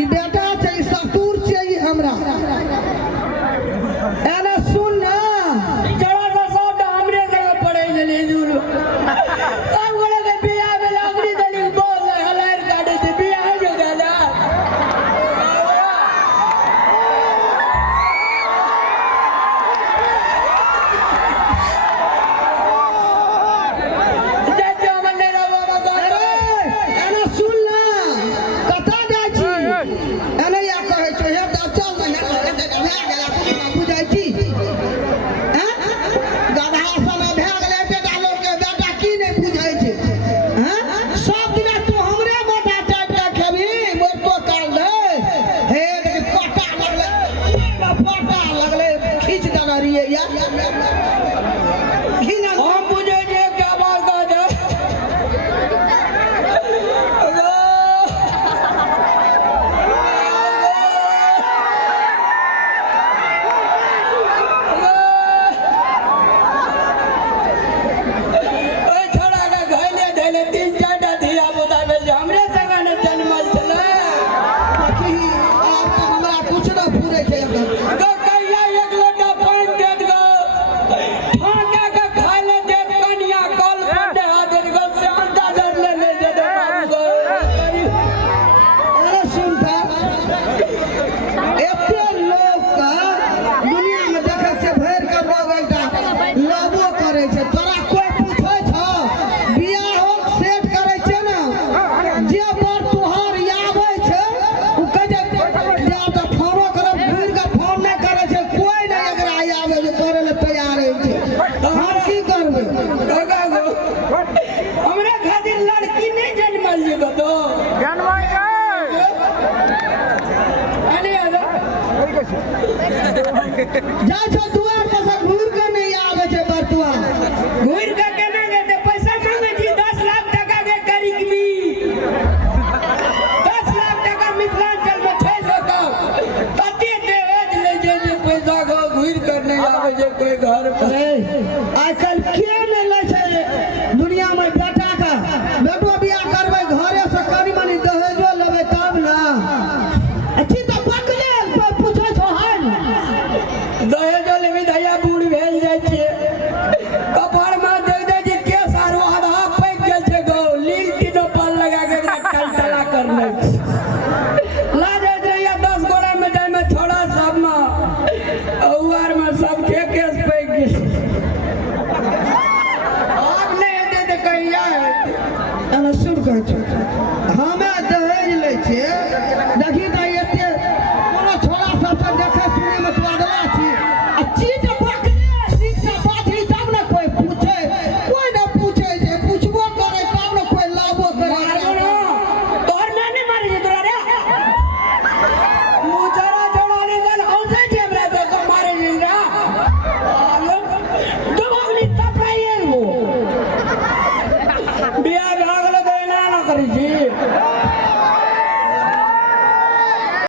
ई बेटा छै, ई ससुर छै, ई हमरा एना सुन ना जरा सा शब्द हमरे जगह पड़े जले जुल सब गोले के बियाह में लकड़ी दली बोल हलार काटे थे बियाह जो गला जे मन ले रहो मगर एना सुन ना कता जाय छी एना या कहै छै हे दा चल ना हे भए गेला पुनी बाबू जाय छी हैं गधा समय भए गेलै बेटा लोग के बेटा की नहीं बुझै छै हैं सब दिन तू हमरे माथा चाट के खेबी मोर तो काल दे हे पटा लगले खींच देना रहिए या हम बुझे जे क्या बात कर दे ओए छोड़ा के घायले धैले तीन चारटा धिया पुता भेल जे हमरे संग ने जन्मल छले आप तो हमरा कुछ ना पूरे छै अगर तो कहिया एक लोटा पानी देत गो ठाके के खाय ले देत कनिया कल पर देहा देत गो से अंडा दर ले दे बाबू गो अरे सुनता एते लोग का दुनिया में देखे से भर के लोग एकटा लबो करे छै तोरा कोई पूछे छ बियाह हो सेट करे छै ना जे पर तोहर आवे छै उ कहे जा त फोनो करब घूर के फोन नहीं करे छै कोई नहीं एकरा आवे जे करे ले तैयार है छै हम की करबे काका गो हमरे खातिर लड़की नहीं जन्मल जे बतो जन्मल अरे आजा जा छ दुआर पर से घूर के नहीं आवे छै बरतुआ घूर के केना के दे पैसा मांगे जी 10 लाख टका के करीबी 10 लाख टका मिथिलांचल में छै लोग कते दहेज ले जे पैसा को घूर कर नहीं आवे जे कोई घर पर आजकल के नहीं ले छै दुनिया में बेटा का बेटो बियाह करबै घरे से कनी मनी दहेजो लेबै तब ना अच्छी तो पकड़े कोई पूछे छो है दहेज लेबी धैया बूढ़ भेल जाय छै कपार में देख दे जे के सारो आधा पैक गेल छै गो लील तीनो पाल लगा के टलटला कर ले लाजे रहिया 10 गोरा में जाय में छोड़ा सब में औआर में सब के केस पैक गेल आप नहीं हेते त कहिया हेते एना सुन कहै छै हमे दहेज लै छियै देखी त एते कोनो छोरा सब से देखे सुने में स्वादला छी आ चीज पकड़े चीज बाधी तब ना कोई पूछे कोई ना पूछे छै पूछबो करे तब ना कोई लाभो करे मारो तोर नानी मारे जे तोरा रे मुजरा जोड़ाली गल औसे जे हमरा तो मारे जिंदा आलो दुबगली तपराई वो बियाह भागले तो एना न करी छी